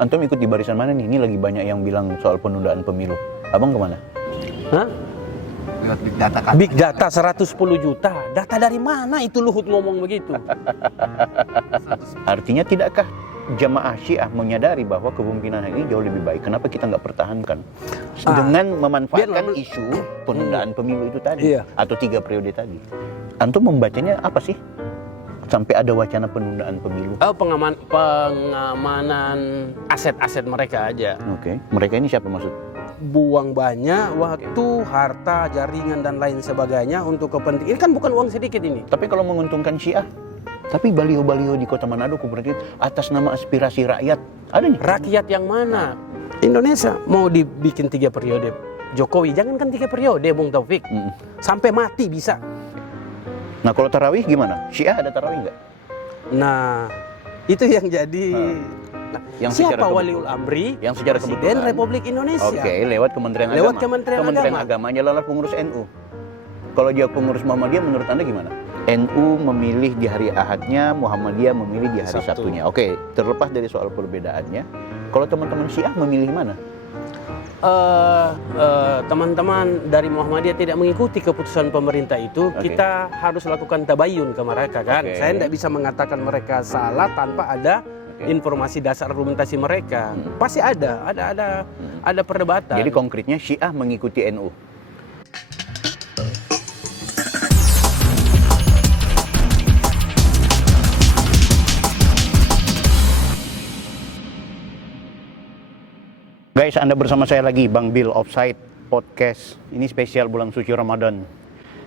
Antum ikut di barisan mana nih? Ini lagi banyak yang bilang soal penundaan pemilu. Abang kemana? Hah? Lewat big data kan. Big data 110 juta. Data dari mana itu Luhut ngomong begitu? Artinya tidakkah jamaah Syiah menyadari bahwa kepemimpinan ini jauh lebih baik? Kenapa kita nggak pertahankan dengan memanfaatkan isu penundaan pemilu itu tadi atau 3 periode tadi? Antum membacanya apa sih sampai ada wacana penundaan pemilu? Pengamanan aset-aset mereka aja. Oke. Mereka ini siapa maksud? Buang banyak waktu, harta, jaringan dan lain sebagainya untuk kepentingan. Ini kan bukan uang sedikit ini. Tapi kalau menguntungkan Syiah, tapi baliho-baliho di Kota Manado berarti atas nama aspirasi rakyat ada nih. Rakyat yang mana? Indonesia mau dibikin 3 periode. Jokowi jangankan 3 periode, Bung Taufik. Sampai mati bisa. Nah kalau tarawih gimana? Syiah ada tarawih nggak? Nah itu yang jadi. Nah, yang siapa waliul amri? Yang secara Presiden kebetulan Republik Indonesia. Oke, lewat Kementerian Lewat Agama. Kementerian Agama adalah pengurus NU. Kalau dia pengurus Muhammadiyah, menurut Anda gimana? NU memilih di hari Ahadnya, Muhammadiyah memilih di hari Sabtunya. Oke, terlepas dari soal perbedaannya, kalau teman-teman Syiah memilih mana? Teman-teman dari Muhammadiyah tidak mengikuti keputusan pemerintah itu, kita harus lakukan tabayun ke mereka kan. Saya tidak bisa mengatakan mereka salah tanpa ada informasi dasar argumentasi mereka. Pasti ada perdebatan. Jadi konkretnya Syiah mengikuti NU. Guys, Anda bersama saya lagi, Bang Bill Offside Podcast. Ini spesial bulan suci Ramadan.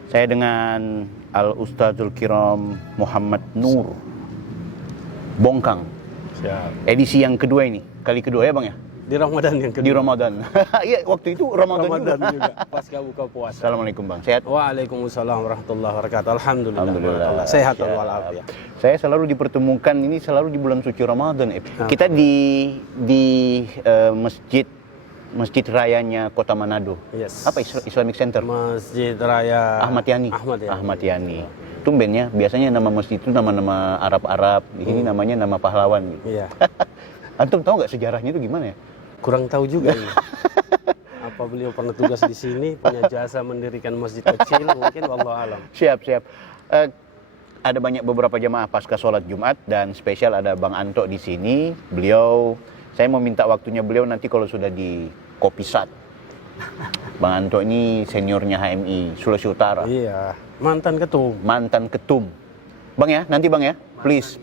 Saya dengan Al-Ustadzul Kiram Muhammad Nur Bongkang. Siap. Edisi yang kedua ini, kali kedua ya Bang ya? Di Ramadan yang kedua. Di Ramadan. Iya, waktu itu Ramadan juga. Pasca buka puasa. Assalamualaikum Bang, sehat? Waalaikumsalam warahmatullahi wabarakatuh. Alhamdulillah. Sehat walafiat. Saya selalu dipertemukan ini selalu di bulan suci Ramadan. Kita di masjid rayanya Kota Manado. Yes. Apa Islamic Center? Masjid Raya Ahmad Yani. Tumbennya biasanya nama masjid itu nama-nama Arab-Arab. Di sini namanya nama pahlawan. Iya. Antum tahu nggak sejarahnya itu gimana ya? Kurang tahu juga ini. Apa beliau pernah tugas di sini, punya jasa mendirikan masjid kecil mungkin, wallahu alam. Siap. Ada banyak beberapa jamaah pasca sholat Jumat dan spesial ada Bang Anto di sini. Saya mau minta waktunya beliau nanti kalau sudah di Kopi Sat. Bang Anto ini seniornya HMI Sulawesi Utara. Iya, mantan ketum. Bang ya, nanti Bang ya, please.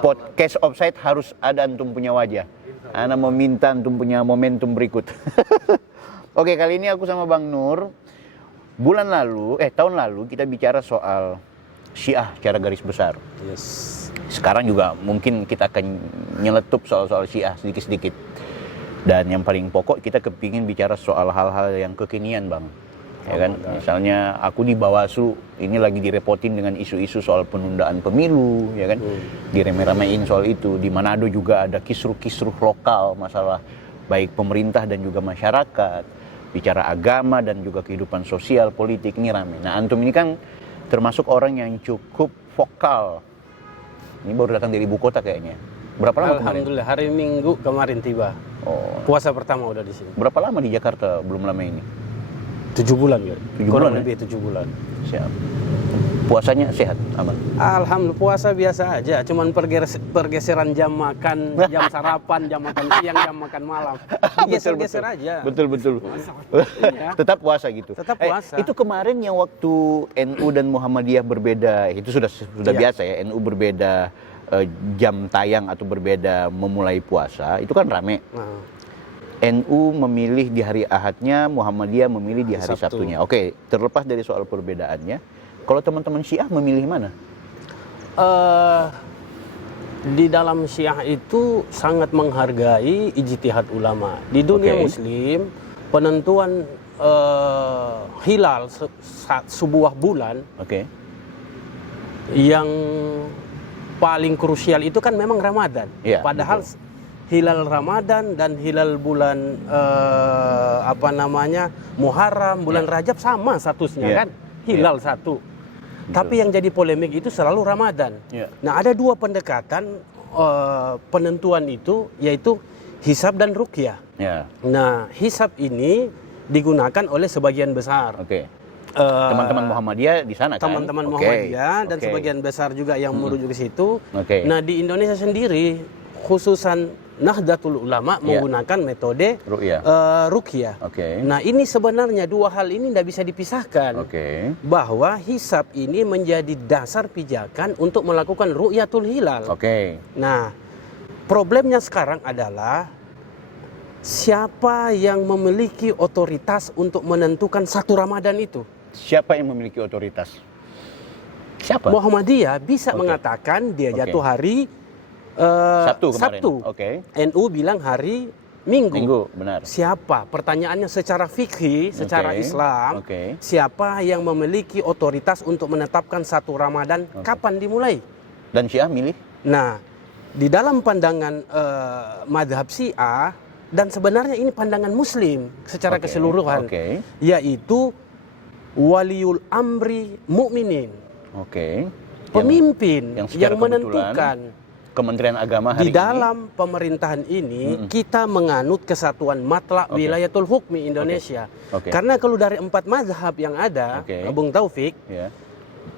Podcast Offside harus ada antum punya wajah. Ana mau minta antum punya momentum berikut. Oke, kali ini aku sama Bang Nur. Tahun lalu kita bicara soal Syiah secara garis besar. Yes. Sekarang juga mungkin kita akan nyeletup soal Syiah sedikit-sedikit. Dan yang paling pokok kita kepingin bicara soal hal-hal yang kekinian Bang. Ya kan, misalnya aku di Bawaslu ini lagi direpotin dengan isu-isu soal penundaan pemilu, ya kan, direme-remein soal itu. Di Manado juga ada kisruh-kisruh lokal masalah baik pemerintah dan juga masyarakat, bicara agama dan juga kehidupan sosial politik ini rame. Nah antum ini kan termasuk orang yang cukup vokal. Ini baru datang dari ibu kota kayaknya. Berapa lama kemarin? Alhamdulillah, hari Minggu kemarin tiba. Oh. Puasa pertama udah di sini. Berapa lama di Jakarta belum lama ini? 7 bulan ya. 7 bulan lebih 7 bulan. Siap. Puasanya sehat, aman? Alhamdulillah, puasa biasa aja. Cuman pergeseran jam makan, jam sarapan, jam makan siang, jam makan malam. Geser-geser aja. Betul. Iya. Tetap puasa gitu. Tetap puasa. Itu kemarin yang waktu NU dan Muhammadiyah berbeda, itu sudah biasa ya. NU berbeda jam tayang atau berbeda memulai puasa, itu kan rame. NU memilih di hari Ahadnya, Muhammadiyah memilih di hari Sabtunya. Oke, terlepas dari soal perbedaannya, kalau teman-teman Syiah memilih mana? Di dalam Syiah itu sangat menghargai ijtihad ulama. Di dunia Muslim, penentuan hilal sebuah bulan yang paling krusial itu kan memang Ramadan. Ya, padahal hilal Ramadan dan hilal bulan Muharram, bulan Rajab sama statusnya kan, hilal satu. Tapi yang jadi polemik itu selalu Ramadan. Nah, ada dua pendekatan penentuan itu yaitu hisab dan ruqyah. Ya. Nah, hisab ini digunakan oleh sebagian besar. Oke. Teman-teman Muhammadiyah di sana kan? Teman-teman Oke. Muhammadiyah dan Oke. sebagian besar juga yang merujuk ke situ. Oke. Nah, di Indonesia sendiri khususan Nahdlatul Ulama menggunakan metode Ruqyah. ruqyah. Oke. Nah, ini sebenarnya dua hal ini tidak bisa dipisahkan. Oke. Bahwa hisab ini menjadi dasar pijakan untuk melakukan ru'yatul hilal. Oke. Nah, problemnya sekarang adalah siapa yang memiliki otoritas untuk menentukan satu Ramadan itu? Siapa yang memiliki otoritas? Siapa? Muhammadiyah bisa Oke. mengatakan dia Oke. jatuh hari Sabtu kemarin. Sabtu. Oke. NU bilang hari Minggu. Minggu, benar. Siapa? Pertanyaannya secara fikih, secara Oke. Islam, Oke. siapa yang memiliki otoritas untuk menetapkan satu Ramadan kapan dimulai? Dan Syiah milih? Nah, di dalam pandangan madhab Syiah dan sebenarnya ini pandangan Muslim secara Oke. keseluruhan, Oke. yaitu waliul amri mukminin, Oke. pemimpin yang secara yang menentukan. Kementerian Agama hari Di dalam pemerintahan ini kita menganut kesatuan matlak Oke. wilayatul hukmi Indonesia. Oke. Karena kalau dari 4 mazhab yang ada, Oke. Bung Taufik, ini, ya.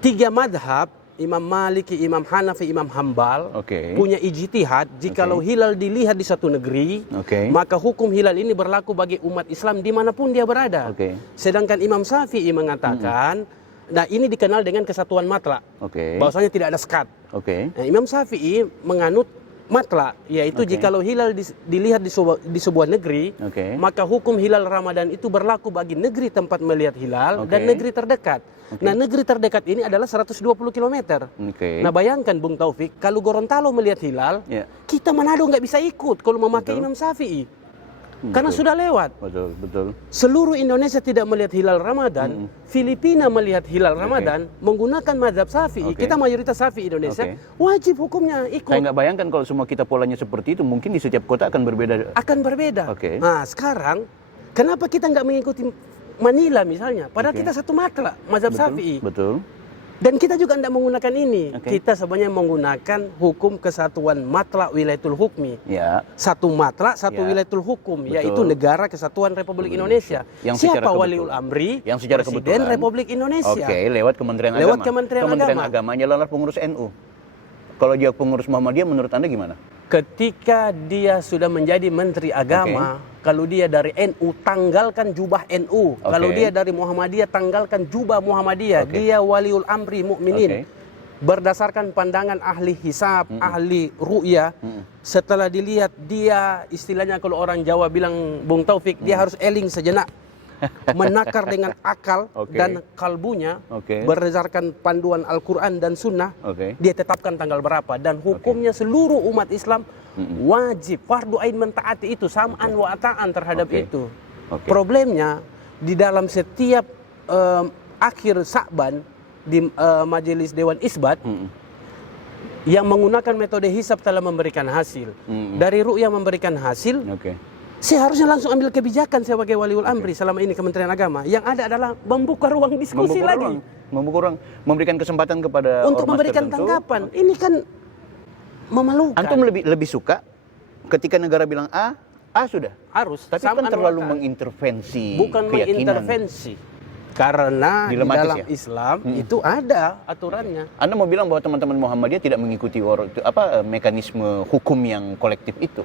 3 mazhab, Imam Maliki, Imam Hanafi, Imam Hambal, Oke. punya ijtihad, jikalau hilal dilihat di satu negeri, Oke. maka hukum hilal ini berlaku bagi umat Islam dimanapun dia berada. Oke. Sedangkan Imam Syafi'i mengatakan, nah ini dikenal dengan kesatuan matlak, Oke. bahwasanya tidak ada sekat. Oke. Nah, Imam Syafi'i menganut matlak, yaitu Oke. jikalau hilal dilihat di sebuah negeri, Oke. maka hukum hilal Ramadan itu berlaku bagi negeri tempat melihat hilal Oke. dan negeri terdekat. Nah, negeri terdekat ini adalah 120 km. Oke. Nah, bayangkan Bung Taufik, kalau Gorontalo melihat hilal, Ya. kita Manado nggak bisa ikut kalau memakai Betul. Imam Syafi'i. Karena Betul. sudah lewat. Betul, betul. Seluruh Indonesia tidak melihat hilal Ramadan, Filipina melihat hilal Ramadan menggunakan mazhab Syafi'i. Oke. Kita mayoritas Syafi'i Indonesia, Oke. wajib hukumnya ikut. Saya nggak bayangkan kalau semua kita polanya seperti itu, mungkin di setiap kota akan berbeda. Akan berbeda. Oke. Nah, sekarang kenapa kita nggak mengikuti Manila misalnya? Padahal Oke. kita satu matlak mazhab Syafi'i. Betul. Dan kita juga tidak menggunakan ini. Oke. Kita sebenarnya menggunakan hukum kesatuan matlak wilayatul hukmi. Ya. Satu matlak, satu Ya. wilayatul hukum, Betul. yaitu Negara Kesatuan Republik Indonesia. Yang secara Siapa kebetulan- waliul amri? yang secara Presiden kebetulan- Republik Indonesia. Oke, lewat Kementerian Agama. Lewat Kementerian Agama. Agamanya adalah pengurus NU. Kalau dia pengurus Muhammadiyah, menurut Anda gimana? Ketika dia sudah menjadi Menteri Agama, kalau dia dari NU, tanggalkan jubah NU. Oke. Kalau dia dari Muhammadiyah, tanggalkan jubah Muhammadiyah. Oke. Dia waliul amri mukminin. Oke. Berdasarkan pandangan ahli hisab, ahli ru'yah, setelah dilihat dia, istilahnya kalau orang Jawa bilang Bung Taufik, dia harus eling sejenak. Menakar dengan akal Oke. dan kalbunya, Oke. berdasarkan panduan Al-Quran dan Sunnah, Oke. dia tetapkan tanggal berapa. Dan hukumnya seluruh umat Islam wajib, fardu ain mentaati itu, sam'an wa ta'an terhadap Oke. itu. Oke. Problemnya, di dalam setiap akhir Sa'ban, di Majelis Dewan Isbat, yang menggunakan metode hisab telah memberikan hasil. Dari ru'yah memberikan hasil, Oke. saya harusnya langsung ambil kebijakan sebagai waliul amri selama ini Kementerian Agama. Yang ada adalah membuka ruang diskusi lagi. Membuka ruang, memberikan kesempatan kepada Untuk ormas memberikan tertentu. tanggapan. Ini kan memalukan. Antum lebih suka ketika negara bilang A sudah. harus. Tapi kan Sam'an terlalu wa ta'an. mengintervensi Bukan keyakinan. mengintervensi. Karena di Dilematis dalam ya? Islam itu ada aturannya. Anda mau bilang bahwa teman-teman Muhammadiyah tidak mengikuti mekanisme hukum yang kolektif itu?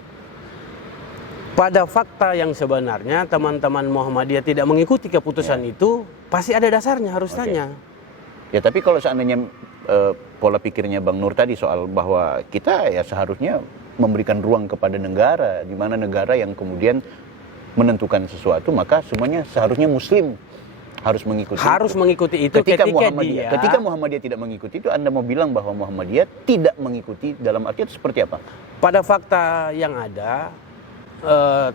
Pada fakta yang sebenarnya teman-teman Muhammadiyah tidak mengikuti keputusan itu, pasti ada dasarnya, harus Oke. tanya. Ya, tapi kalau seandainya pola pikirnya Bang Nur tadi soal bahwa kita ya seharusnya memberikan ruang kepada negara, di mana negara yang kemudian menentukan sesuatu, maka semuanya seharusnya Muslim harus mengikuti. Harus itu. mengikuti itu Ketika Muhammadiyah tidak mengikuti itu, Anda mau bilang bahwa Muhammadiyah tidak mengikuti dalam arti itu seperti apa? pada fakta yang ada,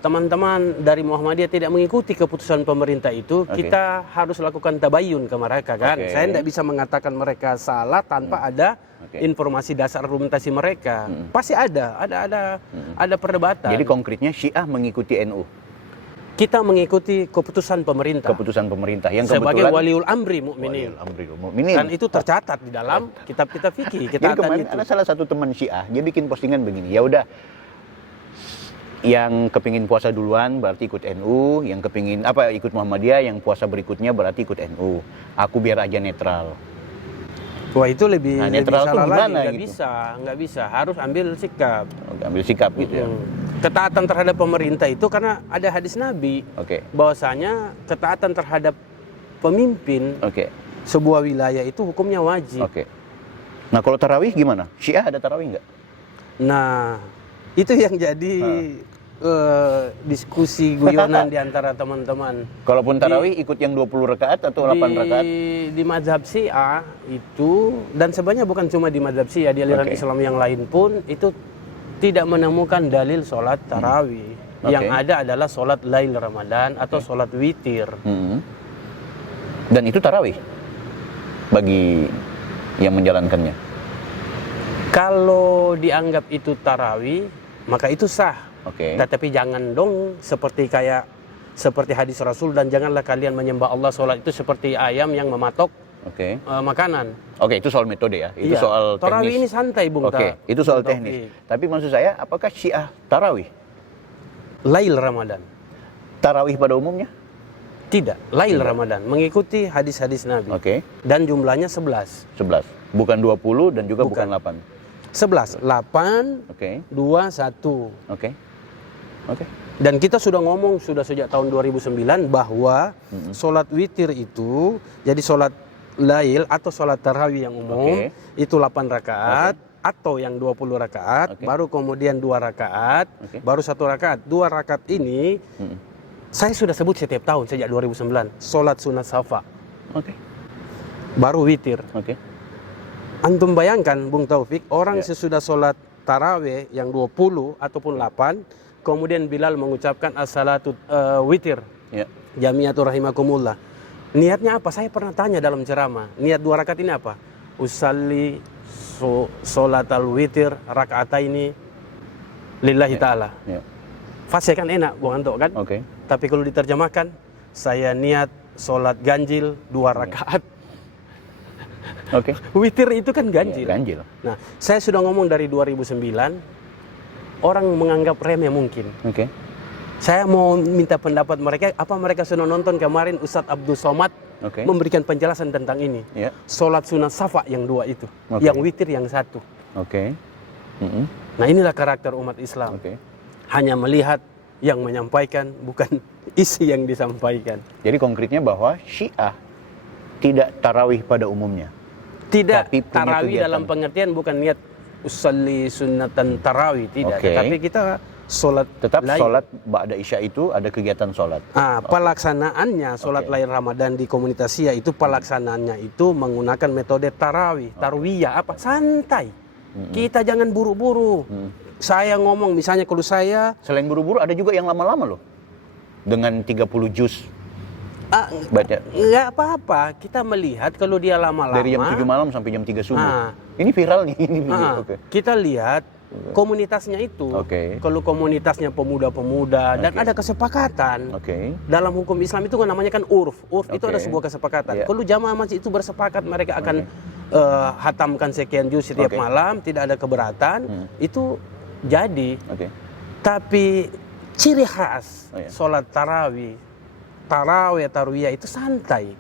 teman-teman dari Muhammadiyah tidak mengikuti keputusan pemerintah itu, Oke. kita harus lakukan tabayun ke mereka kan. Oke. Saya tidak bisa mengatakan mereka salah tanpa ada Oke. informasi dasar argumentasi mereka. Pasti ada perdebatan. Jadi konkretnya Syiah mengikuti NU. Kita mengikuti keputusan pemerintah. Keputusan pemerintah yang Sebagai kebetulan waliul amri mukminin. Waliul amri mukminin. Dan itu tercatat di dalam kitab kita fikih. Jadi Ketaatan kemarin itu. ada salah satu teman Syiah, dia bikin postingan begini, ya udah, yang kepingin puasa duluan berarti ikut NU, yang kepingin ikut Muhammadiyah, yang puasa berikutnya berarti ikut NU. Aku biar aja netral. Wah, itu lebih netral salah tuh lagi. gimana gitu? Nggak bisa. Harus ambil sikap. Ambil sikap gitu ya. Ketaatan terhadap pemerintah itu karena ada hadis Nabi. Oke. Bahwasanya ketaatan terhadap pemimpin Oke. sebuah wilayah itu hukumnya wajib. Oke. Nah, kalau tarawih gimana? Syiah ada tarawih nggak? Nah, itu yang jadi diskusi guyonan di antara teman-teman. Kalaupun tarawih ikut yang 20 rakaat atau 8 rakaat? Di mazhab Syiah itu, dan sebenarnya bukan cuma di mazhab Syiah, di aliran Islam yang lain pun itu tidak menemukan dalil sholat tarawih. Yang ada adalah sholat lail Ramadan atau sholat witir. Dan itu tarawih bagi yang menjalankannya. Kalau dianggap itu tarawih, maka itu sah. Tetapi jangan dong seperti hadis Rasul, dan janganlah kalian menyembah Allah sholat itu seperti ayam yang mematok makanan. Itu soal metode ya. Itu Iya. soal teknis. Tarawih ini santai, Bung. Itu soal teknis. Tapi maksud saya, apakah Syiah tarawih? Lail Ramadan. Tarawih pada umumnya? Tidak, lail Ramadan, mengikuti hadis-hadis Nabi. Dan jumlahnya 11. 11. Bukan 20 dan juga bukan 8. 11, 8, 2, 1. Dan kita sudah ngomong sejak tahun 2009 bahwa sholat witir itu, jadi sholat lail atau sholat tarawih yang umum itu 8 rakaat atau yang 20 rakaat, baru kemudian 2 rakaat, baru 1 rakaat. 2 rakaat ini saya sudah sebut setiap tahun sejak 2009, sholat sunat safa. Baru witir. Antum bayangkan, Bung Taufik, orang sesudah sholat tarawih yang 20 ataupun 8, kemudian Bilal mengucapkan as-salatu witir. Jami'atu rahimakumullah. Niatnya apa? Saya pernah tanya dalam ceramah. Niat 2 rakaat ini apa? Usalli sholatal witir raka'ataini lillahi ta'ala. Fasih kan enak, Bung Anto kan? Tapi kalau diterjemahkan, saya niat sholat ganjil 2 rakaat. Witir itu kan ganjil. Ganjil. Nah, saya sudah ngomong dari 2009, orang menganggap remeh mungkin. Saya mau minta pendapat mereka, apa mereka sudah nonton kemarin Ustadz Abdul Somad memberikan penjelasan tentang ini. Sholat sunat safa yang 2 itu, yang witir yang 1. Nah, inilah karakter umat Islam. Hanya melihat yang menyampaikan, bukan isi yang disampaikan. Jadi konkretnya bahwa Syiah tidak tarawih pada umumnya. Tidak tarawih dalam pengertian bukan niat usalli sunnatan tarawih, tidak. Tapi kita sholat tetap lain. Sholat ba'da isya itu ada kegiatan sholat. Pelaksanaannya sholat lain Ramadan di komunitas Syiah itu pelaksanaannya itu menggunakan metode tarawih, tarwiyah, apa santai. Kita jangan buru-buru. Saya ngomong misalnya kalau saya selain buru-buru ada juga yang lama-lama loh. Dengan 30 juz. Baca. Nggak apa-apa, kita melihat kalau dia lama-lama dari jam 7 malam sampai jam 3 subuh. Ini viral nih ini video. Kita lihat komunitasnya itu. Kalau komunitasnya pemuda-pemuda dan ada kesepakatan. Dalam hukum Islam itu kan namanya kan urf. Urf itu ada sebuah kesepakatan. Kalau jamaah masjid itu bersepakat mereka akan hatamkan sekian juz setiap malam, tidak ada keberatan, itu jadi. Tapi ciri khas sholat tarawih itu santai,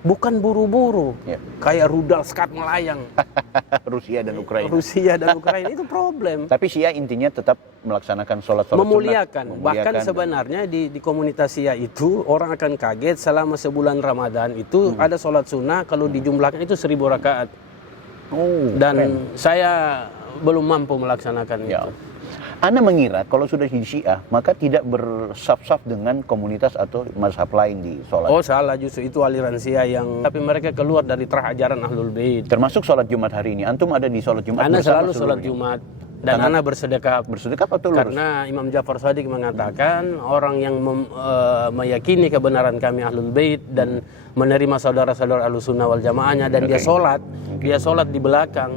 bukan buru-buru, kayak rudal skat melayang. Rusia dan Ukraina itu problem. Tapi Syiah intinya tetap melaksanakan sholat memuliakan. Bahkan sebenarnya di komunitas Syiah itu orang akan kaget selama sebulan Ramadan itu ada sholat sunnah kalau dijumlahkan itu 1000 rakaat. Dan saya belum mampu melaksanakan itu. Anda mengira kalau sudah di Syiah maka tidak bersaf-saf dengan komunitas atau mazhab lain di sholat? Oh salah, justru itu aliran Syiah yang tapi mereka keluar dari terah ajaran Ahlul Bait. Termasuk sholat Jumat hari ini. Antum ada di sholat Jumat? Ana selalu sholat Jumat dan Ana bersedekap. Bersedekap atau lurus? Karena Imam Ja'far Shadiq mengatakan orang yang meyakini kebenaran kami Ahlul Bait dan menerima saudara-saudara Ahlus Sunnah wal Jamaahnya dan dia sholat di belakang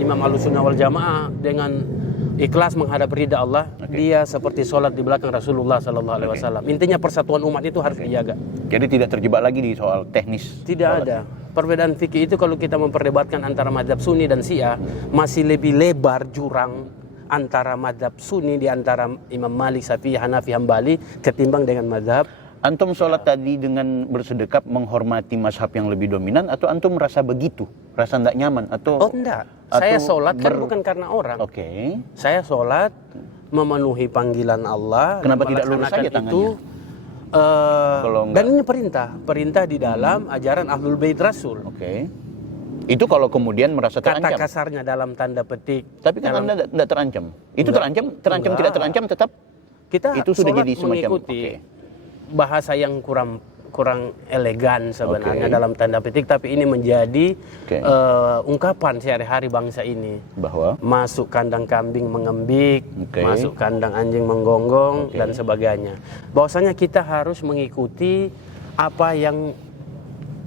Imam Ahlus Sunnah wal Jamaah dengan ikhlas menghadap ridha Allah, dia seperti sholat di belakang Rasulullah SAW. Intinya persatuan umat itu harus dijaga. Jadi tidak terjebak lagi di soal teknis. Tidak ada. Perbedaan fikih itu kalau kita memperdebatkan antara mazhab Sunni dan Syiah, masih lebih lebar jurang antara mazhab Sunni di antara Imam Malik, Syafi'i, Hanafi, Hambali ketimbang dengan mazhab. Antum sholat tadi dengan bersedekap menghormati mazhab yang lebih dominan, atau antum merasa begitu, rasa tidak nyaman, atau? Oh enggak, saya sholat kan bukan karena orang. Oke. Saya sholat memenuhi panggilan Allah. Kenapa tidak lurus saja tangannya? Itu, Kalau enggak, dan ini perintah di dalam ajaran Ahlul Bait Rasul. Oke. Itu kalau kemudian merasa Kata terancam. kasarnya dalam tanda petik. Tapi kan Anda tidak terancam. Itu Enggak. terancam tidak terancam tetap Kita itu sudah sholat jadi semacam mengikuti bahasa yang kurang elegan sebenarnya dalam tanda petik, tapi ini menjadi ungkapan sehari-hari bangsa ini. bahwa Masuk kandang kambing mengembik, masuk kandang anjing menggonggong, dan sebagainya. Bahwasanya kita harus mengikuti apa yang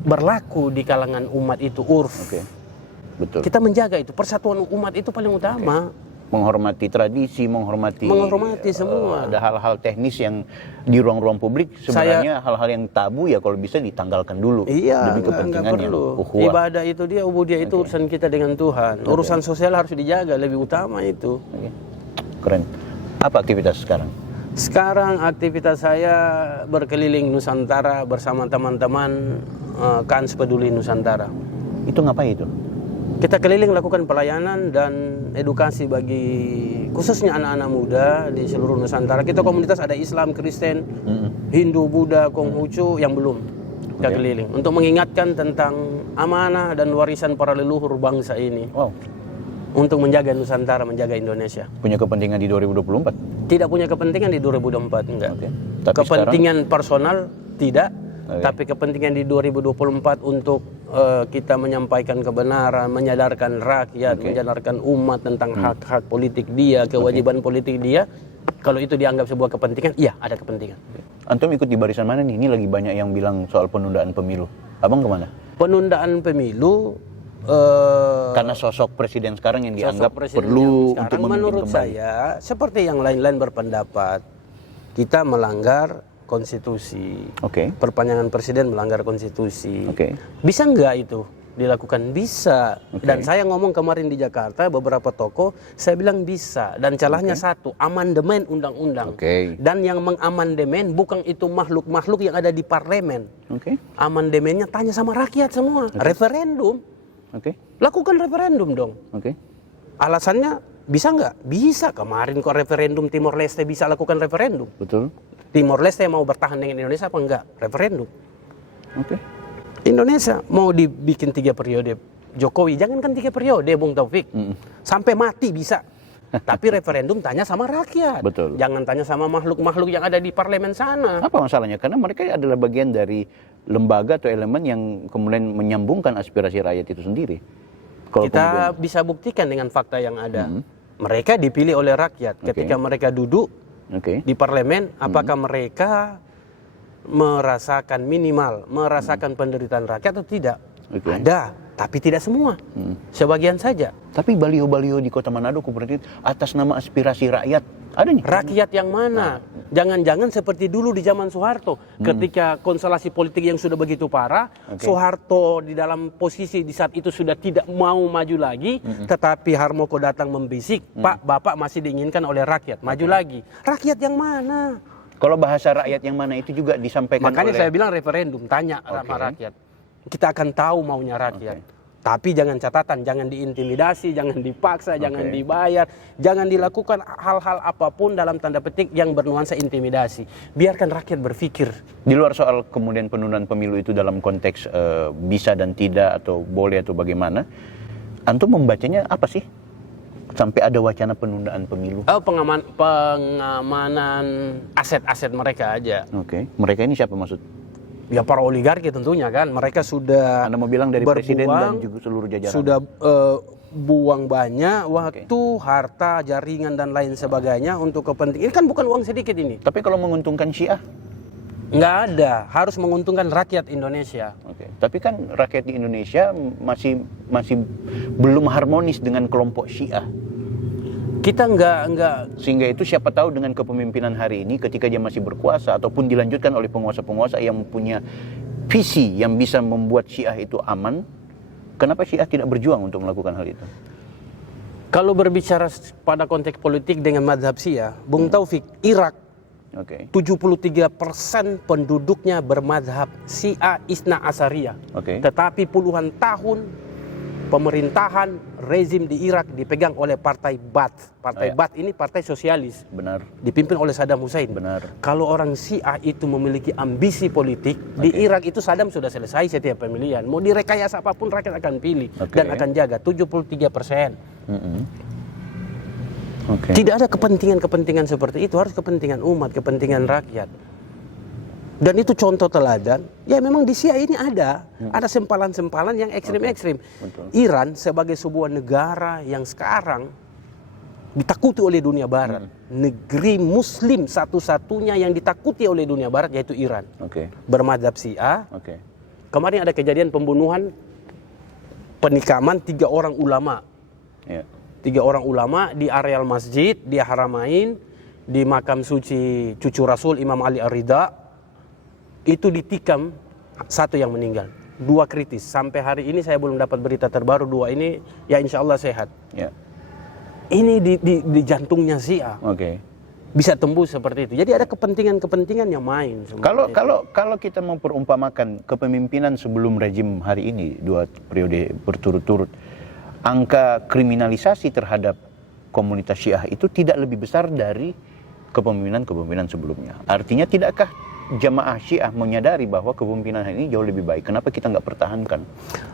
berlaku di kalangan umat itu, urf. betul. Kita menjaga itu, persatuan umat itu paling utama. Menghormati tradisi, menghormati semua. Ada hal-hal teknis yang di ruang-ruang publik sebenarnya hal-hal yang tabu ya kalau bisa ditanggalkan dulu. Iya, demi nggak kepentingannya. perlu. Ibadah itu dia, ubudiyah itu urusan kita dengan Tuhan. Urusan sosial harus dijaga, lebih utama itu. Keren. Apa aktivitas sekarang? Sekarang aktivitas saya berkeliling Nusantara bersama teman-teman Kans Peduli Nusantara. Itu ngapain itu? Kita keliling lakukan pelayanan dan edukasi bagi khususnya anak-anak muda di seluruh Nusantara. Kita komunitas ada Islam, Kristen, Hindu, Buddha, Konghucu yang belum. Kita keliling untuk mengingatkan tentang amanah dan warisan para leluhur bangsa ini. Wow. Untuk menjaga Nusantara, menjaga Indonesia. Punya kepentingan di 2024? Tidak punya kepentingan di 2024, enggak. Tapi kepentingan personal tidak, tapi kepentingan di 2024 untuk kita menyampaikan kebenaran, menyadarkan rakyat, menyadarkan umat tentang hak-hak politik dia, kewajiban politik dia. Kalau itu dianggap sebuah kepentingan, iya ada kepentingan. Antum ikut di barisan mana nih? Ini lagi banyak yang bilang soal penundaan pemilu. Abang kemana? Penundaan pemilu karena sosok presiden sekarang yang dianggap perlu untuk memimpin menurut kembali. saya seperti yang lain-lain berpendapat kita melanggar konstitusi. Perpanjangan presiden melanggar konstitusi. Bisa nggak itu dilakukan? Bisa. Dan saya ngomong kemarin di Jakarta beberapa tokoh, saya bilang bisa. Dan celahnya satu, amandemen undang-undang. Dan yang mengamandemen bukan itu makhluk-makhluk yang ada di parlemen. Amandemennya tanya sama rakyat semua. Referendum. Lakukan referendum dong. Alasannya bisa nggak? Bisa. Kemarin kok referendum Timor Leste bisa lakukan referendum. Betul. Timor Leste mau bertahan dengan Indonesia apa enggak? Referendum. Indonesia mau dibikin 3 periode Jokowi, jangankan 3 periode Bung Taufik. Sampai mati bisa. Tapi referendum tanya sama rakyat. Betul. Jangan tanya sama makhluk-makhluk yang ada di parlemen sana. Apa masalahnya? Karena mereka adalah bagian dari lembaga atau elemen yang kemudian menyambungkan aspirasi rakyat itu sendiri. Kita bisa buktikan dengan fakta yang ada. Mereka dipilih oleh rakyat. Ketika mereka duduk di parlemen, apakah mereka merasakan merasakan penderitaan rakyat atau tidak? Ada, tapi tidak semua. Sebagian saja. Tapi baliho-baliho di Kota Manado seperti atas nama aspirasi rakyat ada nih. Rakyat yang mana? Jangan-jangan seperti dulu di zaman Soeharto, ketika konstelasi politik yang sudah begitu parah, Soeharto di dalam posisi di saat itu sudah tidak mau maju lagi, tetapi Harmoko datang membisik, Pak, Bapak masih diinginkan oleh rakyat, maju lagi. Rakyat yang mana? Kalau bahasa rakyat yang mana itu juga disampaikan. Makanya saya bilang referendum, tanya sama rakyat. Kita akan tahu maunya rakyat. Tapi jangan catatan, jangan diintimidasi, jangan dipaksa, jangan dibayar, jangan dilakukan hal-hal apapun dalam tanda petik yang bernuansa intimidasi. Biarkan rakyat berpikir. Di luar soal kemudian penundaan pemilu itu dalam konteks bisa dan tidak atau boleh atau bagaimana, antum membacanya apa sih? Sampai ada wacana penundaan pemilu. Pengamanan aset-aset mereka aja. Mereka ini siapa maksud? Ya para oligarki tentunya kan, mereka sudah Anda mau bilang dari presiden dan juga seluruh jajaran. Sudah buang banyak waktu, harta, jaringan dan lain sebagainya untuk kepentingan. Ini kan bukan uang sedikit ini. Tapi kalau menguntungkan Syiah? Nggak ada, harus menguntungkan rakyat Indonesia. Tapi kan rakyat di Indonesia masih belum harmonis dengan kelompok Syiah. Kita nggak Sehingga itu siapa tahu dengan kepemimpinan hari ini ketika dia masih berkuasa ataupun dilanjutkan oleh penguasa-penguasa yang punya visi yang bisa membuat Syiah itu aman, kenapa Syiah tidak berjuang untuk melakukan hal itu? Kalau berbicara pada konteks politik dengan mazhab Syiah, Bung Taufik, Irak Oke. 73% penduduknya bermadhab Syiah Isna Asariyah. Oke. Tetapi puluhan tahun pemerintahan rezim di Irak dipegang oleh Partai Ba'ath. Partai Ba'ath ini partai sosialis, Benar. dipimpin oleh Saddam Hussein. Benar. Kalau orang Syiah itu memiliki ambisi politik, di Irak itu Saddam sudah selesai setiap pemilihan. Mau direkayasa apapun rakyat akan pilih dan akan jaga. 73%. Oke. Tidak ada kepentingan-kepentingan seperti itu, harus kepentingan umat, kepentingan rakyat. Dan itu contoh teladan. Ya memang di Syiah ini ada sempalan-sempalan yang ekstrim-ekstrim. Betul. Iran sebagai sebuah negara yang sekarang ditakuti oleh dunia barat. Negeri muslim satu-satunya yang ditakuti oleh dunia barat yaitu Iran. Oke. Bermadzhab Syiah. Oke. Kemarin ada kejadian pembunuhan, penikaman 3 orang ulama. Ya. 3 orang ulama di areal masjid, di Haramain, di makam suci cucu Rasul Imam Ali Ar-Ridha. Itu ditikam, 1 yang meninggal, 2 kritis. Sampai hari ini saya belum dapat berita terbaru, 2 ini ya insya Allah sehat. Ya. Ini di jantungnya Syiah. Oke. Bisa tembus seperti itu. Jadi ada kepentingan-kepentingan yang main. Kalau kita memperumpamakan kepemimpinan sebelum rejim hari ini 2 periode berturut-turut, angka kriminalisasi terhadap komunitas Syiah itu tidak lebih besar dari kepemimpinan sebelumnya. Artinya tidakkah jamaah Syiah menyadari bahwa kepemimpinan ini jauh lebih baik? Kenapa kita nggak pertahankan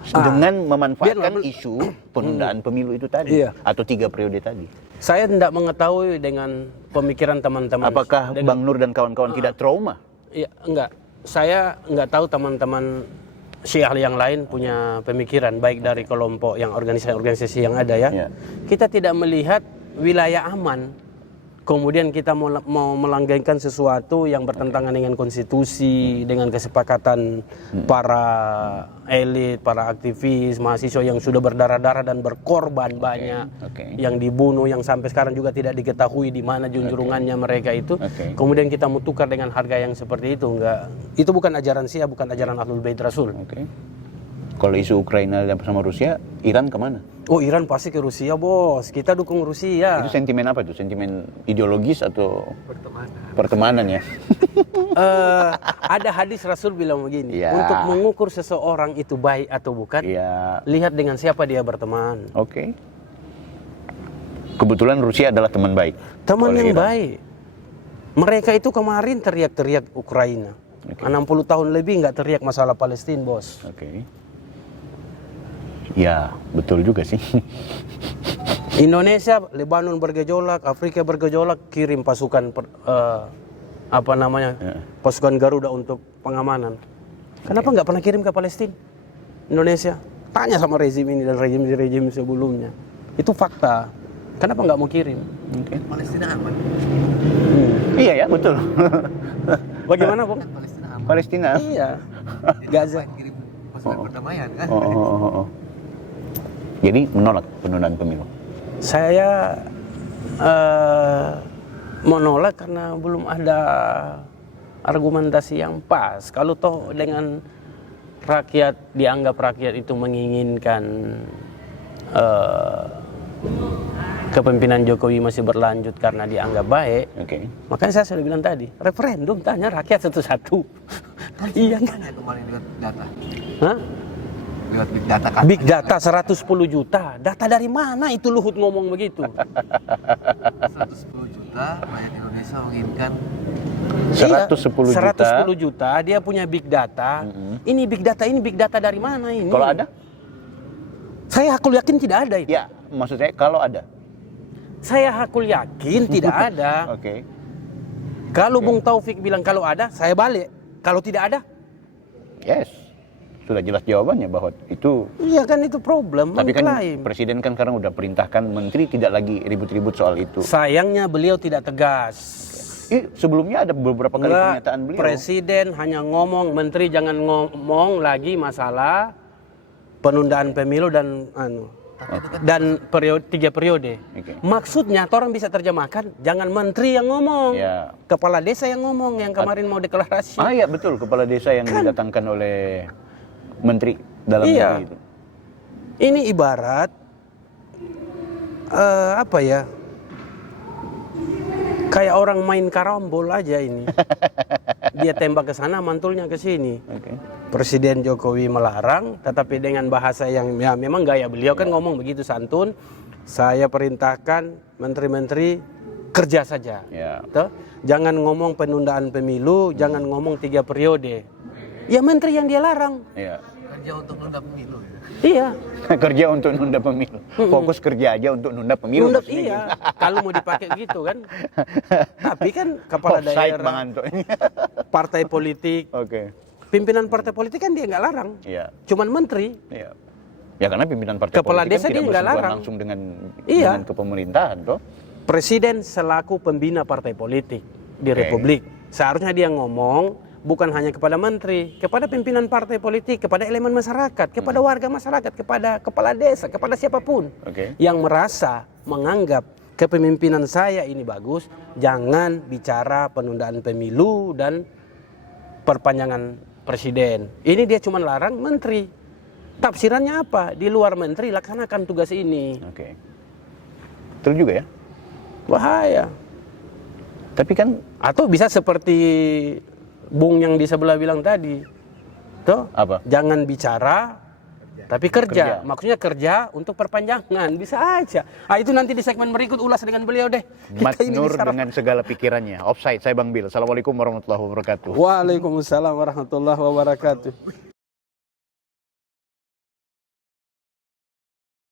dengan memanfaatkan isu penundaan pemilu itu tadi atau 3 periode tadi? Saya tidak mengetahui dengan pemikiran teman-teman. Apakah Bang Nur dan kawan-kawan tidak trauma? Iya, enggak. Saya enggak tahu teman-teman Syiah yang lain punya pemikiran baik dari kelompok yang organisasi-organisasi yang ada ya. Kita tidak melihat wilayah aman. Kemudian kita mau melanggengkan sesuatu yang bertentangan dengan konstitusi, dengan kesepakatan para elit, para aktivis, mahasiswa yang sudah berdarah-darah dan berkorban banyak, yang dibunuh, yang sampai sekarang juga tidak diketahui di mana junjungannya mereka itu. Kemudian kita mau tukar dengan harga yang seperti itu, enggak. Itu bukan ajaran Syiah, bukan ajaran Ahlul Bait Rasul. Kalau isu Ukraina dan sama Rusia, Iran kemana? Oh, Iran pasti ke Rusia, bos. Kita dukung Rusia. Itu sentimen apa tuh? Sentimen ideologis atau pertemanan ya? Ada hadis Rasul bilang begini, untuk mengukur seseorang itu baik atau bukan, lihat dengan siapa dia berteman. Oke. Kebetulan Rusia adalah teman baik. Teman yang baik. Mereka itu kemarin teriak-teriak Ukraina. 60 tahun lebih nggak teriak masalah Palestina, bos. Ya, betul juga sih. Indonesia, Lebanon bergejolak, Afrika bergejolak, kirim pasukan pasukan Garuda untuk pengamanan. Kenapa nggak pernah kirim ke Palestina? Indonesia, tanya sama rezim ini dan rezim sebelumnya. Itu fakta. Kenapa nggak mau kirim? Palestina aman. Iya ya, betul. Bagaimana, Bung? Palestina. Iya. Gaza. Kirim pasukan perdamaian kan? Jadi menolak penundaan pemilu. Saya menolak karena belum ada argumentasi yang pas. Kalau toh dengan rakyat, dianggap rakyat itu menginginkan kepemimpinan Jokowi masih berlanjut karena dianggap baik, makanya saya sudah bilang tadi, referendum, tanya rakyat satu-satu. Iya kan? Kemarin lihat data. Hah? Lihat big data kan? Big data 110 juta. Data dari mana itu Luhut ngomong begitu? 110 juta, rakyat Indonesia menginginkan 110 juta. 110 juta, dia punya big data. Ini big data dari mana ini? Kalau ada? Saya hakul yakin tidak ada itu. Ya, maksud saya kalau ada. Saya hakul yakin tidak ada. Kalau Bung Taufik bilang kalau ada, saya balik. Kalau tidak ada? Yes. Sudah jelas jawabannya bahwa itu. Iya kan, itu problem. Tapi kan presiden kan sekarang udah perintahkan menteri tidak lagi ribut-ribut soal itu. Sayangnya beliau tidak tegas. Sebelumnya ada beberapa kali pernyataan beliau. Presiden hanya ngomong, menteri jangan ngomong lagi masalah penundaan pemilu dan dan periode 3 periode. Oke. Maksudnya orang bisa terjemahkan jangan menteri yang ngomong, Ya. kepala desa yang ngomong yang kemarin mau deklarasi. Ah ya betul, kepala desa yang didatangkan oleh menteri dalam Iya. negeri itu. Ini ibarat apa ya? Kayak orang main karambol aja ini. Dia tembak ke sana, mantulnya ke sini. Oke. Presiden Jokowi melarang, tetapi dengan bahasa yang ya memang gaya beliau kan ngomong begitu santun. Saya perintahkan menteri-menteri kerja saja. Ya. Toh? Jangan ngomong penundaan pemilu, jangan ngomong 3 periode. Ya menteri yang dia larang. Ya. Kerja untuk nunda pemilu. Ya. Iya. Kerja untuk nunda pemilu. Fokus kerja aja untuk nunda pemilu. Nunda, maksudnya iya. gitu. Kalau mau dipakai gitu kan. Tapi kan kepala Offside, Bang daerah, Anto. partai politik, Oke. pimpinan partai politik kan dia nggak larang. Iya. Cuman menteri. Iya. Ya karena pimpinan partai Kepala politik desa kan dia tidak nggak bersentuhan larang. langsung dengan Iya. dengan kepemerintahan toh. Presiden selaku pembina partai politik di Oke. Republik. Seharusnya dia ngomong bukan hanya kepada menteri, kepada pimpinan partai politik, kepada elemen masyarakat, kepada warga masyarakat, kepada kepala desa, kepada siapapun Oke. yang merasa menganggap kepemimpinan saya ini bagus, jangan bicara penundaan pemilu dan perpanjangan presiden. Ini dia cuma larang menteri. Tafsirannya apa? Di luar menteri laksanakan tugas ini. Oke. Betul juga ya. Bahaya. Tapi kan Atau bisa seperti Bung yang di sebelah bilang tadi. Tuh, apa? jangan bicara tapi kerja. Kerja. Maksudnya kerja untuk perpanjangan, bisa aja. Ah itu nanti di segmen berikut ulas dengan beliau deh. Mat Kita ini Nur bicara- dengan segala pikirannya. Offside, saya Bang Bil. Assalamualaikum warahmatullahi wabarakatuh. Waalaikumsalam warahmatullahi wabarakatuh.